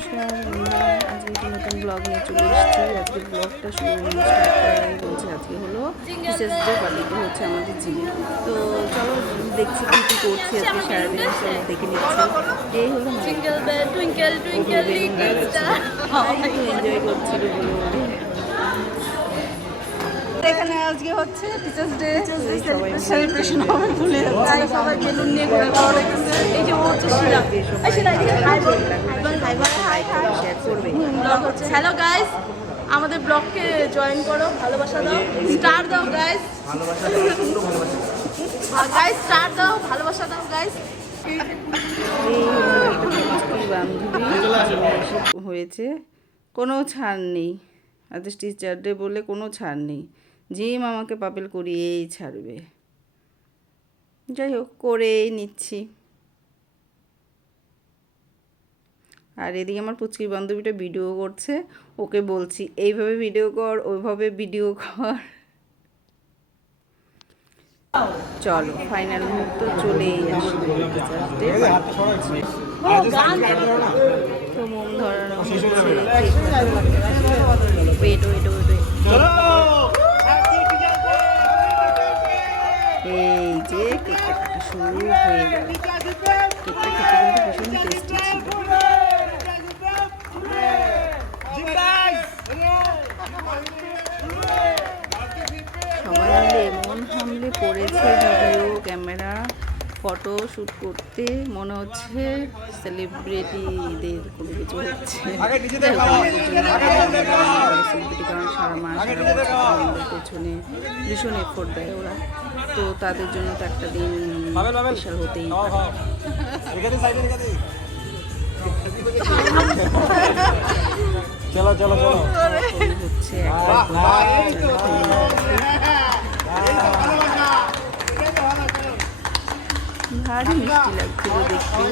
নমস্কার বন্ধুরা আজকে একটি নতুন ব্লগ নিয়ে চলে এসেছি আজকে ব্লগটা শুরু স্টার্ট করার আগে বলছি আজকে হলো বিশেষ যে পালিত হচ্ছে আমাদের জিমে তো চলো দেখছি কী কী করছি আজকে সারাদিন চলো দেখে নিচ্ছি এই হলো. এনজয় করছিল বলে। এখানে আজকে হচ্ছে টিচার্স ডে সেলিব্রেশন হবে ভুলে যাচ্ছে। সবাই বেলুন নিয়ে ঘুরে এই যে ও হচ্ছে Shila. Shila hi hi hi hi. Share করবে। হ্যালো গাইস আমাদের ব্লগকে জয়েন করো ভালোবাসা দাও। স্টার দাও গাইস গাইস স্টার দাও ভালোবাসা দাও গাইস হয়েছে। কোনো ছাড় নেই। আজ টিচার ডে বলে কোনো ছাড় নেই। জিম আমাকে পাপেল করিয়েই ছাড়বে। যাই হোক করেই নিচ্ছি। আর এদিকে আমার পুচকির বান্ধবীটা ভিডিও করছে ওকে বলছি এইভাবে ভিডিও কর ওইভাবে ভিডিও কর। চলো ফাইনাল মুহূর্ত চলেই তো মোম ধরানো ওয়েট ওয়েট ওয়েট যে কেকটা কাটা শুরু হয়ে গেল। কেকটা খেতে কিন্তু ভীষণ টেস্টি ছিল। সবাই মিলে এমন হামলে পড়েছে ভিডিও ক্যামেরা ফটো শ্যুট করতে মনে হচ্ছে সেলিব্রিটিদের কোনো কিছু হচ্ছে। সেলিব্রিটি কারণ সারা মাস পেছনে ভীষণ এফোর্ট দেয় ওরা। তো তাদের জন্য তো একটা দিন স্পেশাল হতেই চলো চলো চলো। হচ্ছে ভারী মিষ্টি লাগছিল দেখতে।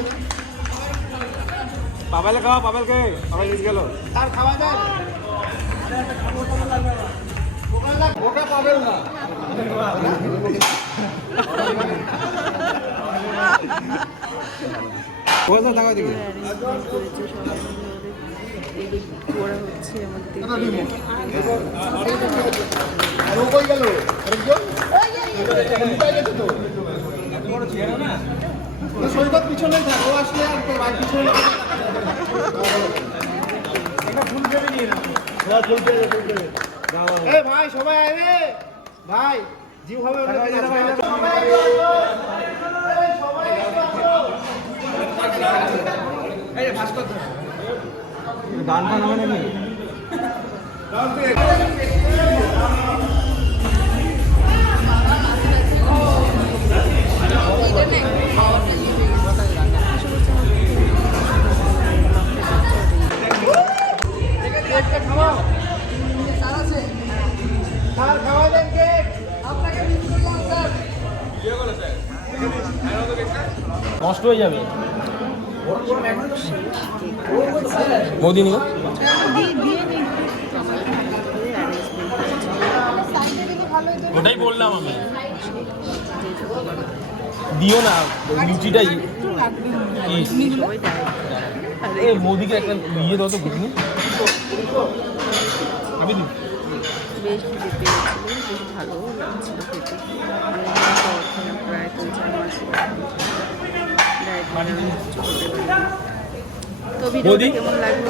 পাবেলে খাওয়া পাবেলকে। পাবেল গেল। কোথায় থাকা দিকে করা হচ্ছে আমাদের সৈকত পিছনেই থাক আসলে আর তোর ভাই পিছনে এ ভাই সবাই আয় রে। ভাই জিও হবে সবাই গান হবে নাকি? স্যার নষ্ট হয়ে যাবে। মোদি ওটাই বললাম আমি। দিও না, লুচিটাই। মোদিকে একটা ইয়ে দাও তো বেশ ভালো লাগছিল তো ভিডিওটা কেমন লাগল?